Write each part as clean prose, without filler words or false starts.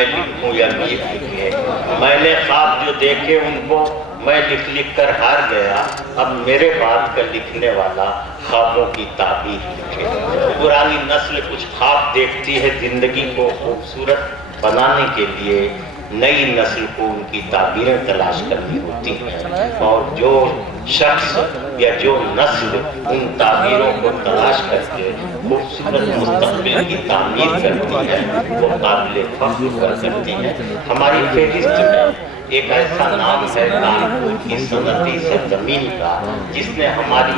मैं लिखूं या मीर लिखे। मैंने ख्वाब जो देखे उनको मैं लिख लिख कर हार गया। अब मेरे बाद का लिखने वाला ख्वाबों की ताबीर लिखे। पुरानी नस्ल कुछ ख्वाब देखती है जिंदगी को खूबसूरत बनाने के लिए, नई नस्ल को उनकी ताबीरें तलाश करनी होती हैं। और जो शख्स या जो नस्ल उन ताबीरों को तलाश करके खूबसूरत मुस्तक़बिल की तामीर करती है वो काबिल फ़ख्र करती है। हमारी फहरिस्त में एक ऐसा नाम है कानपुर की सनती सरज़मीन का जिसने हमारी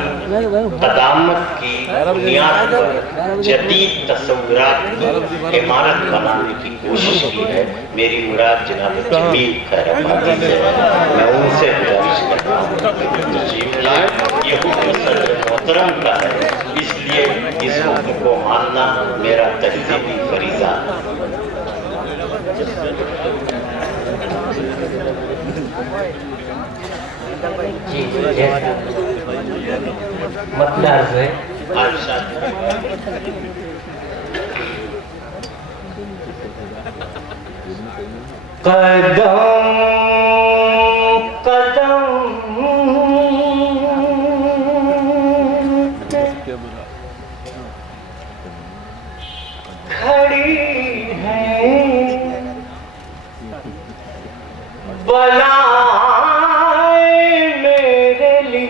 क़दामत की बुनियाद पर जदीद तस्वुरात की इमारत बनाने की कोशिश की है। मेरी मुराद जनाब जमील खैराबादी से है। मैं उनसे गुजारिश करता हूँ ये हुक्म सदर मोहतरम का है, इसलिए इस हुक्म को मानना मेरा तहज़ीबी फरीज़ा है। जी मतलब है कदम कदम खड़ी है बलाएं मेरे लिए।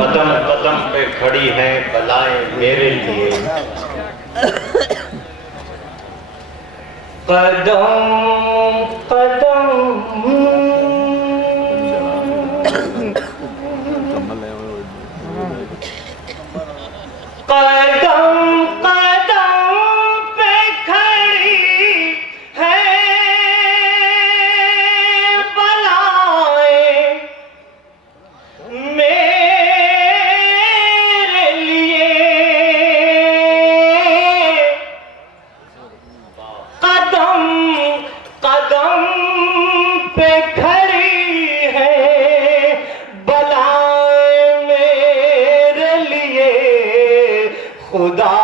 कदम कदम पे खड़ी हैं बलाएं मेरे लिए। कदम कदम कदम कदम पे खड़ी है बलाएं मेरे लिए। कदम कदम पे खड़ी है बलाएं मेरे लिए। खुदा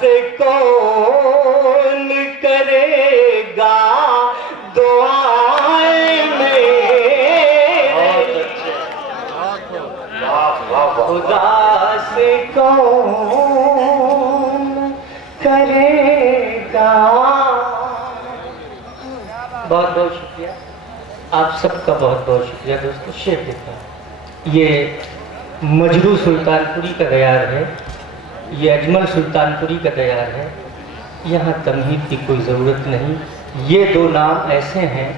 से कौन करेगा दुआएं मेरे। खुदा से कौन करेगा। बहुत बहुत शुक्रिया आप सबका, बहुत बहुत शुक्रिया दोस्तों। शेर देखा ये मजरू सुल्तानपुरी का दयार है, ये अजमल सुल्तानपुरी का दयार है। यहाँ तमहीद की कोई ज़रूरत नहीं। ये दो नाम ऐसे हैं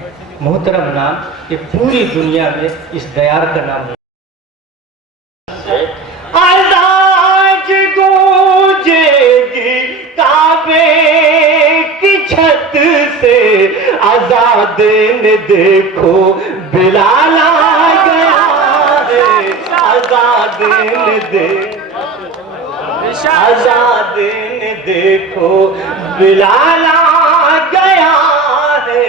मोहतरम नाम कि पूरी दुनिया में इस दयार का नाम है। आज गूंजेगी काबे की छत से आजाद ने देखो बिलाल आ गया है। आजाद ने देखो बिलाल आ गया है।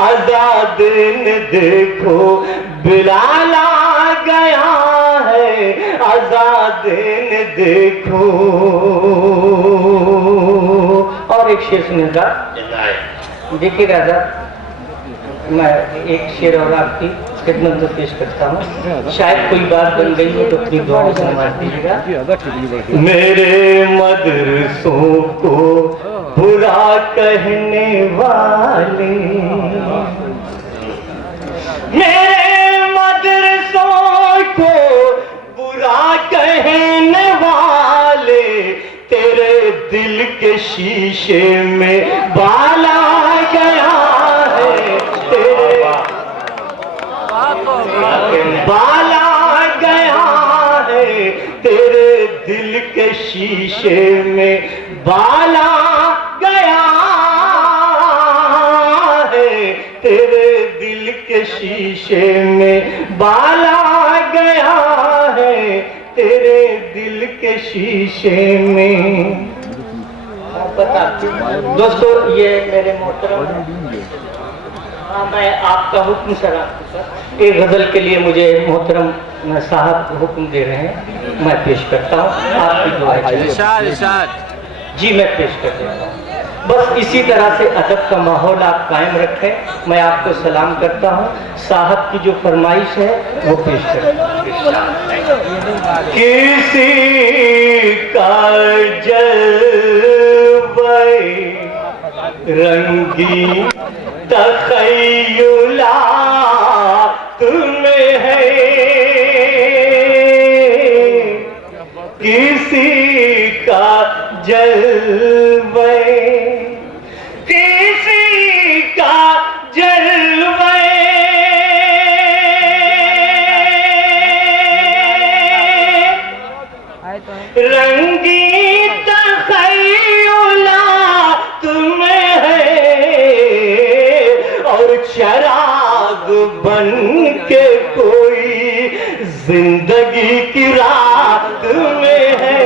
आजाद ने देखो बिलाल आ गया है। आजाद ने देखो। और एक शेर सुनेगा, देखिएगा साहब, मैं एक शेर और आपकी खिदमत में पेश करता हूँ। शायद कोई बात बन गई हो तो अपनी दुआओं से नवाज दीजिएगा। मेरे मदरसों को बुरा कहने वाले, मेरे मदरसों को बुरा कहने वाले तेरे दिल के शीशे में बाला गया है। तेरे बाला गया है। तेरे दिल के शीशे में बाला गया है। तेरे दिल के शीशे में बाला गया है। तेरे दिल के शीशे में। दोस्तों ये मेरे मोहतरम, मैं आपका हुक्म सर, एक गजल के लिए मुझे मोहतरम साहब हुक्म दे रहे हैं, मैं पेश करता हूँ। आपकी दुआ जी मैं पेश कर देता हूँ। बस इसी तरह से अदब का माहौल आप कायम रखें। मैं आपको सलाम करता हूँ। साहब की जो फरमाइश है वो पेश करें। किसी का जलवे रंगी तखय्युला तुम्हें है, किसी का जलवे, किसी का जलवे रंगी तखय्युला तुम्हें है, और चिराग बन के कोई जिंदगी की रात में है,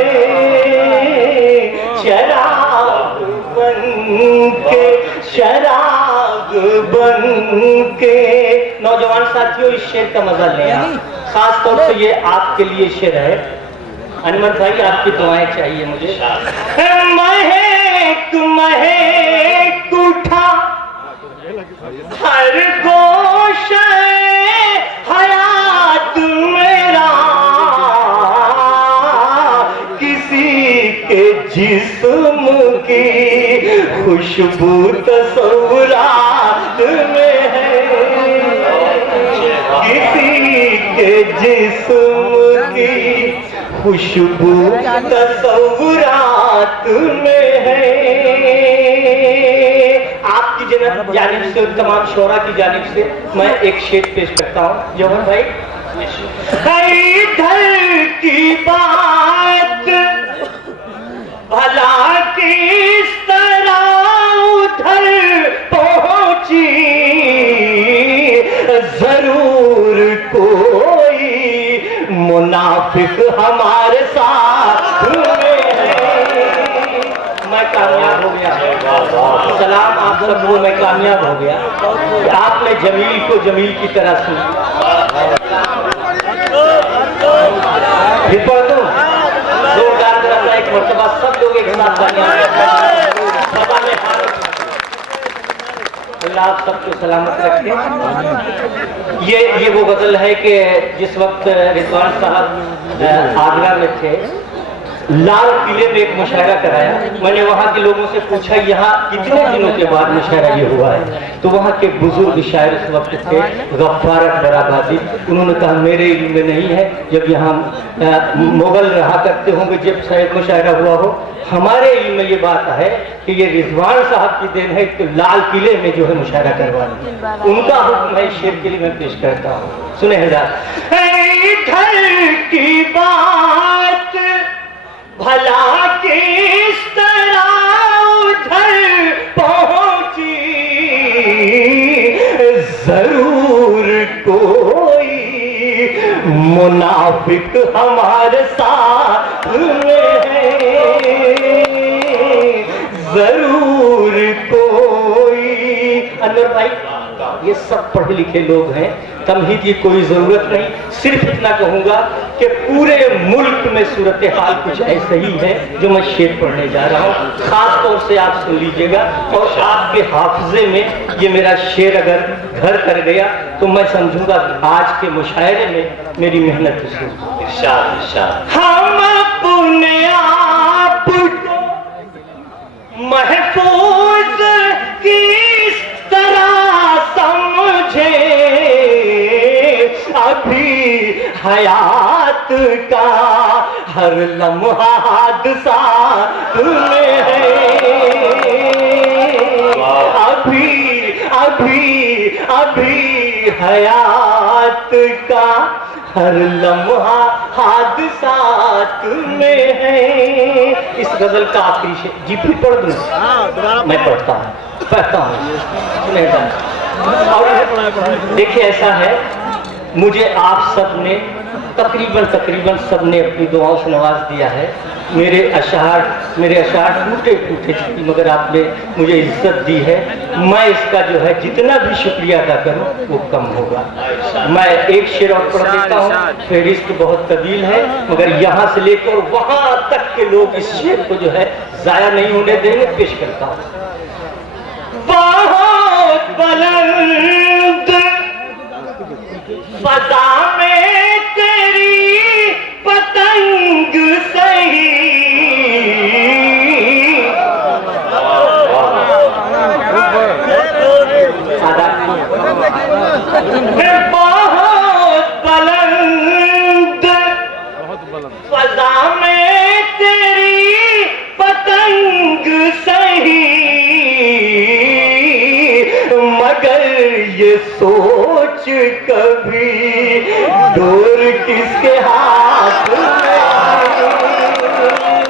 चिराग बन के, चिराग बन के। नौजवान साथियों, इस शेर का मजा लेना, खास तौर से ये आपके लिए शेर है। अनवर भाई, आपकी दुआएं चाहिए मुझे। महक महक उठा हर गोशे हयात मेरा, किसी के जिस्म की खुशबू तस्वुरात में है, किसी के जिस्म की खुशबू तस्वुरात में है। आपकी जानिब से और तमाम शोरा की जानिब से मैं एक शेर पेश करता हूँ। जौहर भाई, इधर की बात भला किस तरह उधर पहुंची, जरूर कोई मुनाफिक हमारे साथ में है। मैं कामयाब हो गया। सलाम आप सबको, मैं कामयाब हो गया। आपने जमील को जमील की तरह सुना। फिर पढ़ दूं जोरदार तरह से एक मर्तबा सब लोग एक साथ सभा में हाथ। अल्लाह आप सबको सलामत रखे। ये वो गजल है कि जिस वक्त रिजवान साहब आगरा में थे, लाल किले में एक मुशायरा कराया। मैंने वहाँ के लोगों से पूछा यहाँ कितने दिनों के बाद मुशायरा ये हुआ है, तो वहाँ के बुजुर्ग शायर उस वक्त थे गफ्फार अकबर आबादी। उन्होंने कहा मेरे इल्म में नहीं है, जब यहाँ मुगल रहा करते होंगे जब शायद मुशायरा हुआ हो। हमारे इल्म में ये बात है कि ये रिजवान साहब की देन है, तो लाल किले में जो है मुशायरा करवाना उनका हुक्म है। शेर के लिए मैं पेश करता हूँ, सुने हजार। इधर की बात भला किस तरह उधर पहुंची, जरूर कोई मुनाफिक हमारे साथ में है, जरूर कोई। अनवर भाई, ये सब पढ़े लिखे लोग हैं, तमहीद की कोई जरूरत नहीं। सिर्फ इतना कहूंगा कि पूरे मुल्क में सूरत हाल कुछ ऐसे ही है जो मैं शेर पढ़ने जा रहा हूँ। खास तौर से आप सुन लीजिएगा, और आपके हाफजे में ये मेरा शेर अगर घर कर गया तो मैं समझूंगा आज के मुशायरे में मेरी मेहनत इरशाद इरशाद। हम अपने आप को महफूज किस तरह समझे, अभी हयात का हर लम्हा हादसा में है, अभी हयात का हर लम्हा हादसात में है। इस गजल का आखिरी शेर जी फिर पढ़ दूं, मैं पढ़ता हूँ और देखिए ऐसा है, मुझे आप सब ने तकरीबन सबने अपनी दुआओं से नवाज दिया है। मेरे अशार टूटे थे, मगर आपने मुझे इज्जत दी है। मैं इसका जो है जितना भी शुक्रिया अदा करूं वो कम होगा। मैं एक शेर और पढ़ देता हूँ, फहरिस्त बहुत तवील है, मगर यहाँ से लेकर वहां तक के लोग इस शेर को जो है जाया नहीं होने देंगे। पेश करता हूँ। बहुत बुलंद फजा में तेरी पतंग सही, बहुत बुलंद फजा में तेरी पतंग सही, मगर ये सोच कभी डोर किसके हाथ में।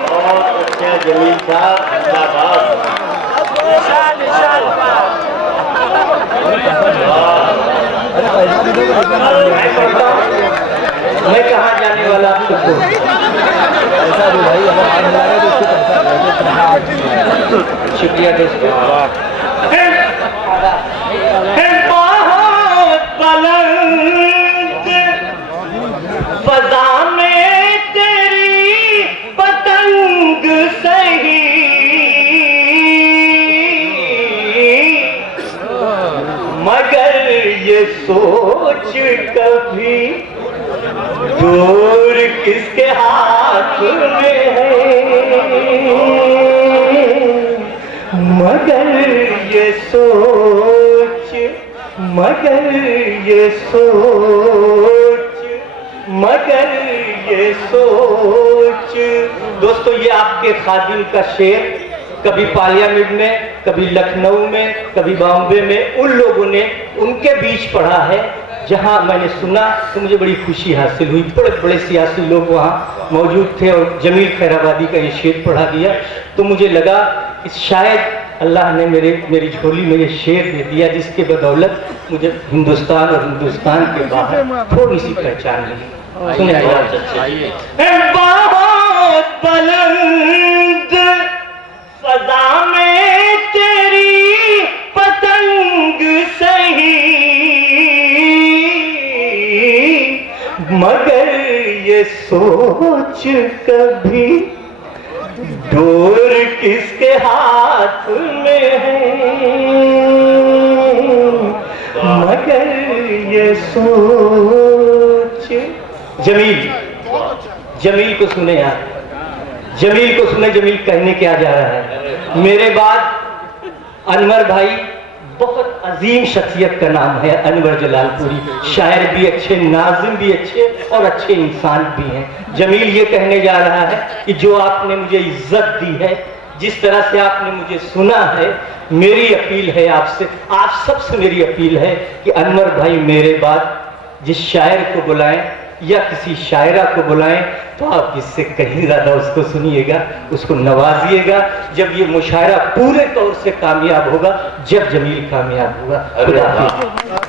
बहुत अच्छा जमील साहब, जिंदाबाद। मैं कहाँ जाने वाला आपको शुक्रिया दोस्तों। बहुत बुलंद फजा में तेरी पतंग सही, मगर ये सोच कभी दूर किसके हाथ में है, मगर ये सोच, मगर ये सोच, मगर ये सोच। दोस्तों, ये आपके खादिम का शेर कभी पार्लियामेंट में, कभी लखनऊ में, कभी बॉम्बे में उन लोगों ने उनके बीच पढ़ा है। जहां मैंने सुना तो मुझे बड़ी खुशी हासिल हुई। बड़े बड़े सियासी लोग वहां मौजूद थे और जमील खैराबादी का ये शेर पढ़ा गया तो मुझे लगा कि शायद अल्लाह ने मेरी झोली में ये शेर दे दिया, जिसके बदौलत मुझे हिंदुस्तान और हिंदुस्तान के बाहर थोड़ी सी पहचान मिली। सुने बहुत बुलंद फजा में तेरी पतंग सही, मगर ये सोच कभी डोर किसके हाथ में है, मगर ये सोच। जमील को सुने यार, जमील को सुने। जमील कहने क्या जा रहा है। मेरे बाद अनवर भाई, बहुत अजीम शख्सियत का नाम है अनवर जलालपुरी। शायर भी अच्छे, नाज़िम भी अच्छे और अच्छे इंसान भी हैं। जमील ये कहने जा रहा है कि जो आपने मुझे इज्जत दी है, जिस तरह से आपने मुझे सुना है, मेरी अपील है आपसे, आप सबसे मेरी अपील है कि अनवर भाई मेरे बाद जिस शायर को बुलाएं या किसी शायरा को बुलाएं तो आप इससे कहीं ज्यादा उसको सुनिएगा, उसको नवाजिएगा। जब ये मुशायरा पूरे तौर से कामयाब होगा, जब जमील कामयाब होगा। खुदा हाफिज़।